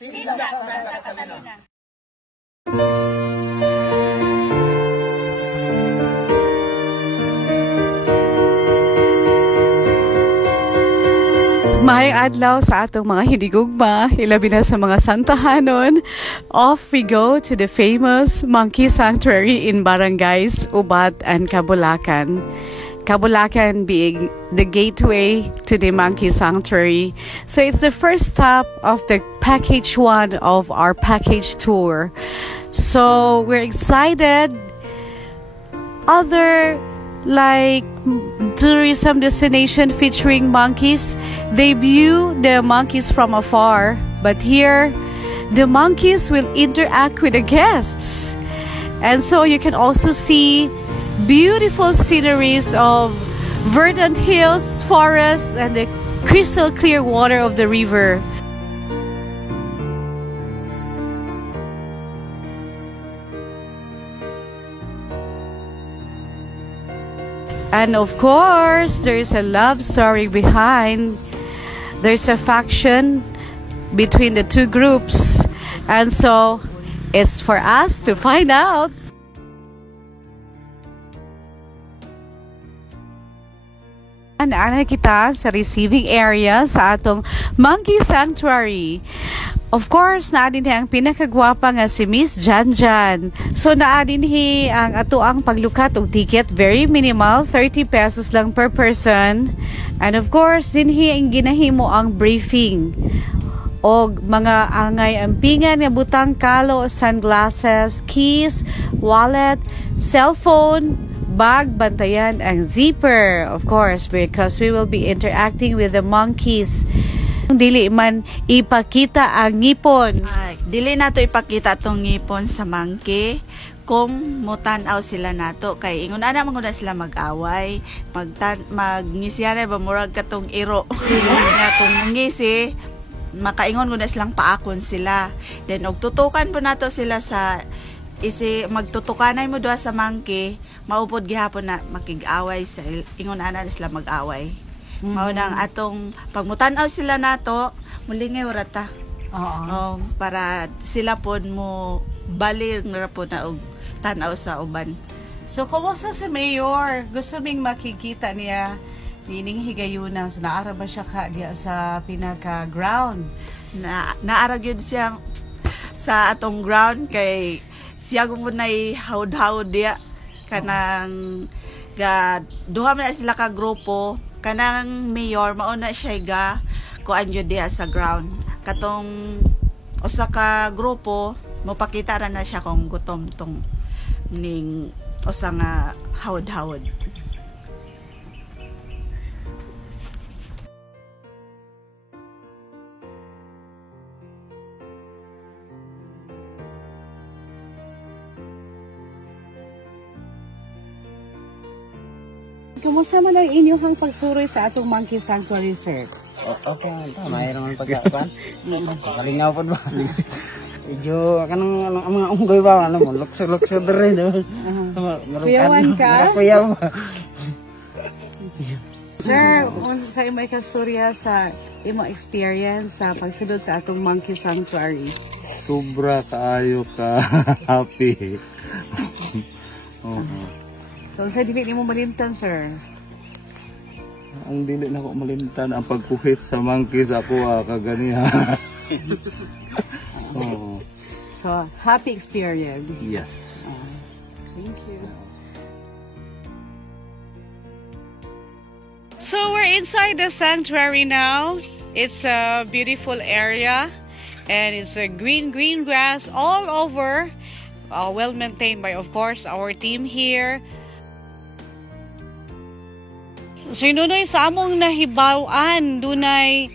Sidla, Santa Catalina. Maayong adlaw sa atong mga hinigugma, ilabi na sa mga santahanon. Off we go to the famous Monkey Sanctuary in Barangays Ubat and Cabulacan. Cabulacan being the gateway to the Monkey Sanctuary. So it's the first stop of the package 1 of our package tour. So we're excited. Other like tourism destination featuring monkeys, they view the monkeys from afar, but here the monkeys will interact with the guests, and so you can also see beautiful sceneries of verdant hills, forests, and the crystal clear water of the river. And of course, there's a love story behind. There's a faction between the two groups. And so, it's for us to find out. Ana kita sa receiving area sa atong Monkey Sanctuary. Of course, naadin ang pinakagwapa nga si Miss Janjan. So naadin ang ato ang paglukat og ticket, very minimal, 30 pesos lang per person. And of course, dinhi ang ginahimo ang briefing og mga angay ampingan nga butang kalo, sunglasses, keys, wallet, cellphone, bag, bantayan ang zipper, of course, because we will be interacting with the monkeys. Dili man ipakita ang ngipon. Dili nato ipakita tong ngipon sa monkey kung mutan-aw sila nato kay ingon ana manguna sila mag-away, magngisiyan ba murag katong iro. Nga kung ngisi makaingon gud silang paakon sila. Then og tutukan po nato sila sa magtutukanay mo duha sa monkey, maupod gihapon na makig-away sa ingon ana sila mag-away. Mao nang atong pagmutan-aw sila nato, mulingay rata. Para sila pod mo balir ra po na og tan-aw sa uban. So kumusta si Mayor? Gusto ming makikita niya nining higayunan. So, naara ba siya diya sa pinaka-ground? Naara gyud siya sa atong ground kay siya gumunay hawd-hawd diya kanang duha man sila ka grupo. Kanang mayor mauna siya ga kuan jud diha sa ground. Katong usa ka grupo mopakita ra na siya kung gutom tong ning usa nga hawd-hawd. Kumusta man ang inyong pagsuroy sa atong Monkey Sanctuary, sir? Okay, mayroon man pagkakuan. Kalingaw po ba? Medyo, kanang mga unggoy ba? Lukso rin. Kuyawan ka? Kuyaw ba? Sir, kung sa imong kastorya sa imong experience sa pagsulod sa atong Monkey Sanctuary? Sobra kaayo ka happy. So, sa dili mo malimtan, sir? Ang dili na ko malimtan ang pagkuhit sa monkeys ako kaganiha. So, happy experience. Yes. Thank you. So, we're inside the sanctuary now. It's a beautiful area and it's a green grass all over. Well maintained by, of course, our team here. So, nunoy sa among nahibawan, dunay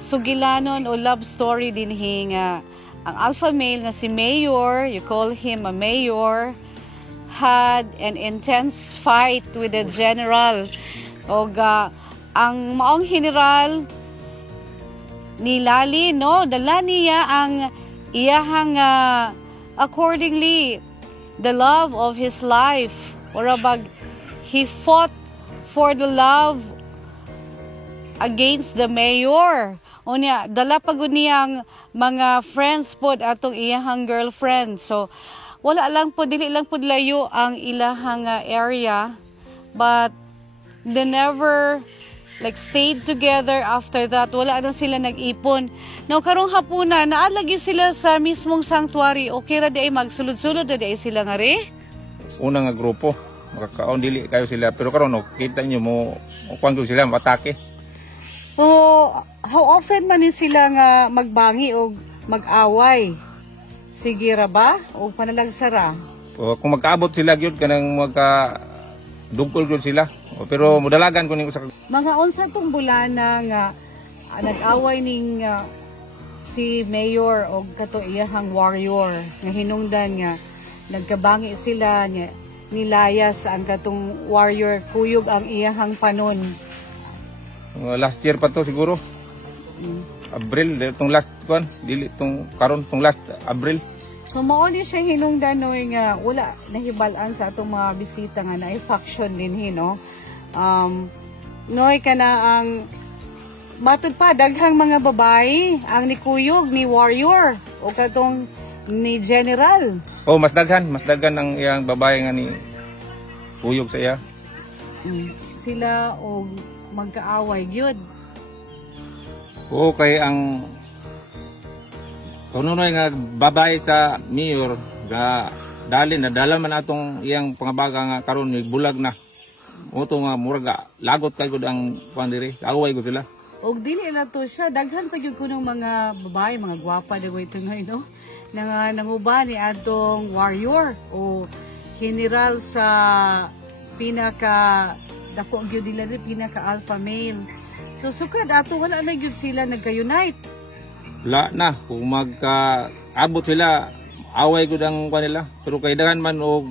sugilanon o love story din nga ang alpha male nga si Mayor, you call him a mayor, had an intense fight with the general. O ang maong general nilali, no? Dala niya ang iyahang accordingly the love of his life. Orabag, he fought for the love against the mayor. Unya, dala pa gud niyang mga friends pod atong iyahang girlfriend. So, wala lang po, dili lang po layo ang ilahang area. But, they never like stayed together after that. Wala na sila nag-ipon. Now, karong hapuna, naalagi sila sa mismong sanctuary. Okay ra di ay magsulod-sulod na di ay sila nga rin? Una nga grupo, makakaon dili kayo sila. Pero karon kita nyo mo, kuwan ko sila, matake. How often man ni sila nga magbangi o mag-away? Sige ra ba? O panalagsara? Kung magkaabot sila, yun, kanang dugkol yun sila. Pero mudalagan ko ning usa. Mga unsa tong bulana nga nag-away ning si Mayor o kato iyahang warrior nga hinungdan nga nagkabangi sila nga nilayas ang katong warrior kuyog ang iyahang panon. Last year pa to siguro. Abril, itong last one, dili itong karon, itong last Abril. So mao ni siya hinungdan no nga wala nahibalan sa atong mga bisita nga naay faction dinhi no. Noy kana ang matod pa daghang mga babae ang nikuyog ni warrior o katong ni general. Mas daghan ang iyang babae nga ni kuyog sa iya. Sila og magkaaway gyud. Kay ang kununoy nga babae sa mayor ga dala man atong iyang pangabaga nga karon ni bulag na. Oto nga murag lagot kay gud ang pandiri. Away gud sila. Og dili na to siya daghan pa gyud kunong mga babae, mga gwapa daw ito ngayon no. Nanguba ni atong warrior o general sa pinaka dako gyud nila pinaka alpha male. So sukad ato wala na gyud sila nagka-unite. Wala na kung magka-abot sila away gud ang kanila. Pero kay daghan man og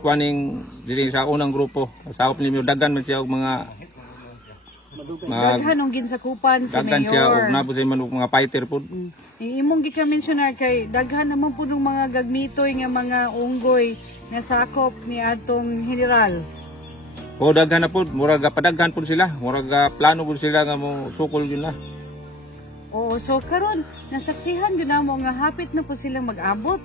kuaning diri sa unang grupo sa ni daghan man siya og mga daghan ang ginsakupan sa daghan mayor. Siya og nabo siya man og mga fighter pud. Imong gika-mentionar kay daghan naman pud ng mga gagmitoy nga mga unggoy nga sakop ni atong general. Daghan na pud murag padaghan pud sila, murag plano pud sila nga mo sukol yun na. Oo, so karon nasaksihan gyud namo nga hapit na po silang mag-abot.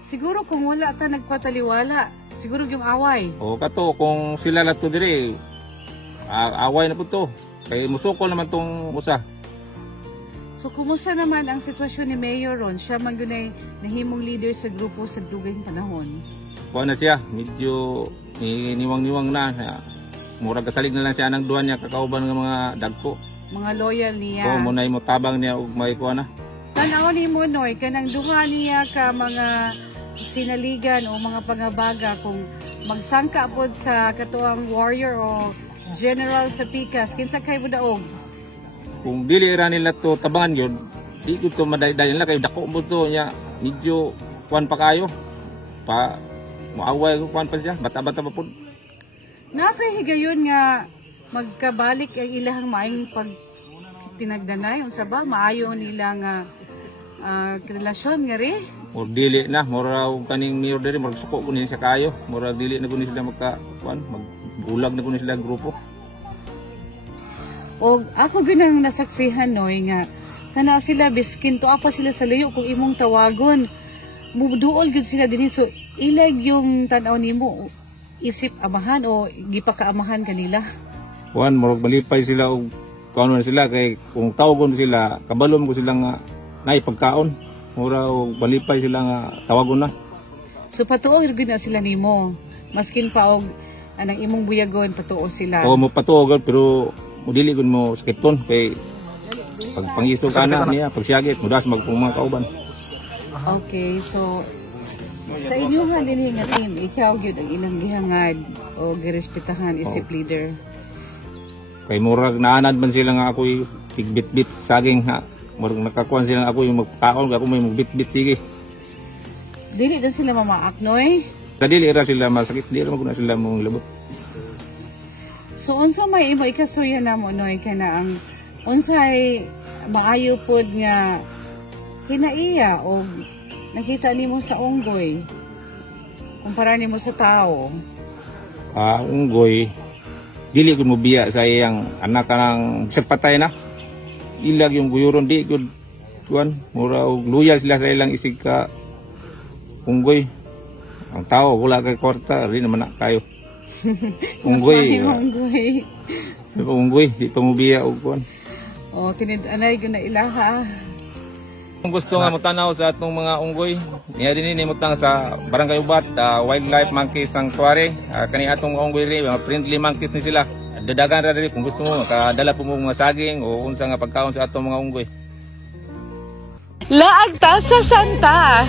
Siguro kung wala ta nagpataliwala, siguro yung away. Kato kung sila lang to dire, away na po to. Kaya musukol naman tong usa. So kumusta naman ang sitwasyon ni Mayor ron? Siya man yun ay nahimong leader sa grupo sa dugay panahon. Kuha na siya, medyo niwang-niwang na. Murag kasalig na lang siya ng duwan niya kakauban ng mga dagko. Mga loyal niya. Munay mo tabang niya og may kuha na. Tanaw ni mo noy kanang duha niya ka mga sinaligan o mga pangabaga kung magsangka pod sa katuang warrior o general sa Pikas kinsa kay budaog. Kung dili ra nila to tabangan yun, di ko to madayday nila kay dako mo to niya medyo kuan pa kayo. Pa moaway ko kuan pa siya, bata-bata pa pud. Nakahigayon nga magkabalik ang ilahang maayong pag tinagdanay unsa ba maayo nila nga relasyon nga ri. O dili na mura kaning mayor diri magsuko ko niya sa kayo, mura dili na kuno sila magka kuan, magbulag na kuno sila grupo. O ako ginang nasaksihan noy nga kana sila biskin to apa sila sa layo kung imong tawagon muduol gud sila dinhi so ilag yung tan-aw nimo isip amahan o gipakaamahan kanila. Kuan murag malipay sila og kuan sila kay kung tawagon sila kabalom ko sila nga nay pagkaon mura og malipay sila nga tawagon na. So patuo gud na sila nimo maskin pa og anang imong buyagon patuo sila. O mo patuo pero dili gud mo sakiton kay pag pangiso kana niya pagsiyagit mudas magpumang kauban. Okay, so sa inyo nga dinhi nga team ikaw gyud ang ilang gihangad o girespetahan isip leader. Kay murag naanad man sila nga ako'y tigbit-bit saging ha. Murag nakakuan sila nga ako yung magkaon ako may magbit-bit sige. Dili din sila mamaak noy. Kadili ra sila masakit di ra maguna sila mong labot. So unsa may imo ikasuya namo noy kana ang unsay maayo pod nga hinaiya o nakita nimo sa unggoy kumpara nimo sa tao. Unggoy dili ko mo biya sa iyang anak kanang patay na. ilag yung guyuron di gud kuan mura og loyal sila sa ilang isig ka unggoy. Ang tao wala kay kwarta rin naman na kayo. Unggoy. Unggoy di pa mo biya og kuan. Oh, kinid anay guna ilaha. Kung gusto nga mutanaw sa atong mga unggoy, niya din ni mutang sa Barangay Ubat, Wildlife Monkey Sanctuary. Kani atong mga unggoy rin, mga friendly monkeys ni sila. Dadagan ra diri kung gusto mo, makadala po mo mga saging o unsa nga pagkaon sa atong mga unggoy. Laag ta sa Santa.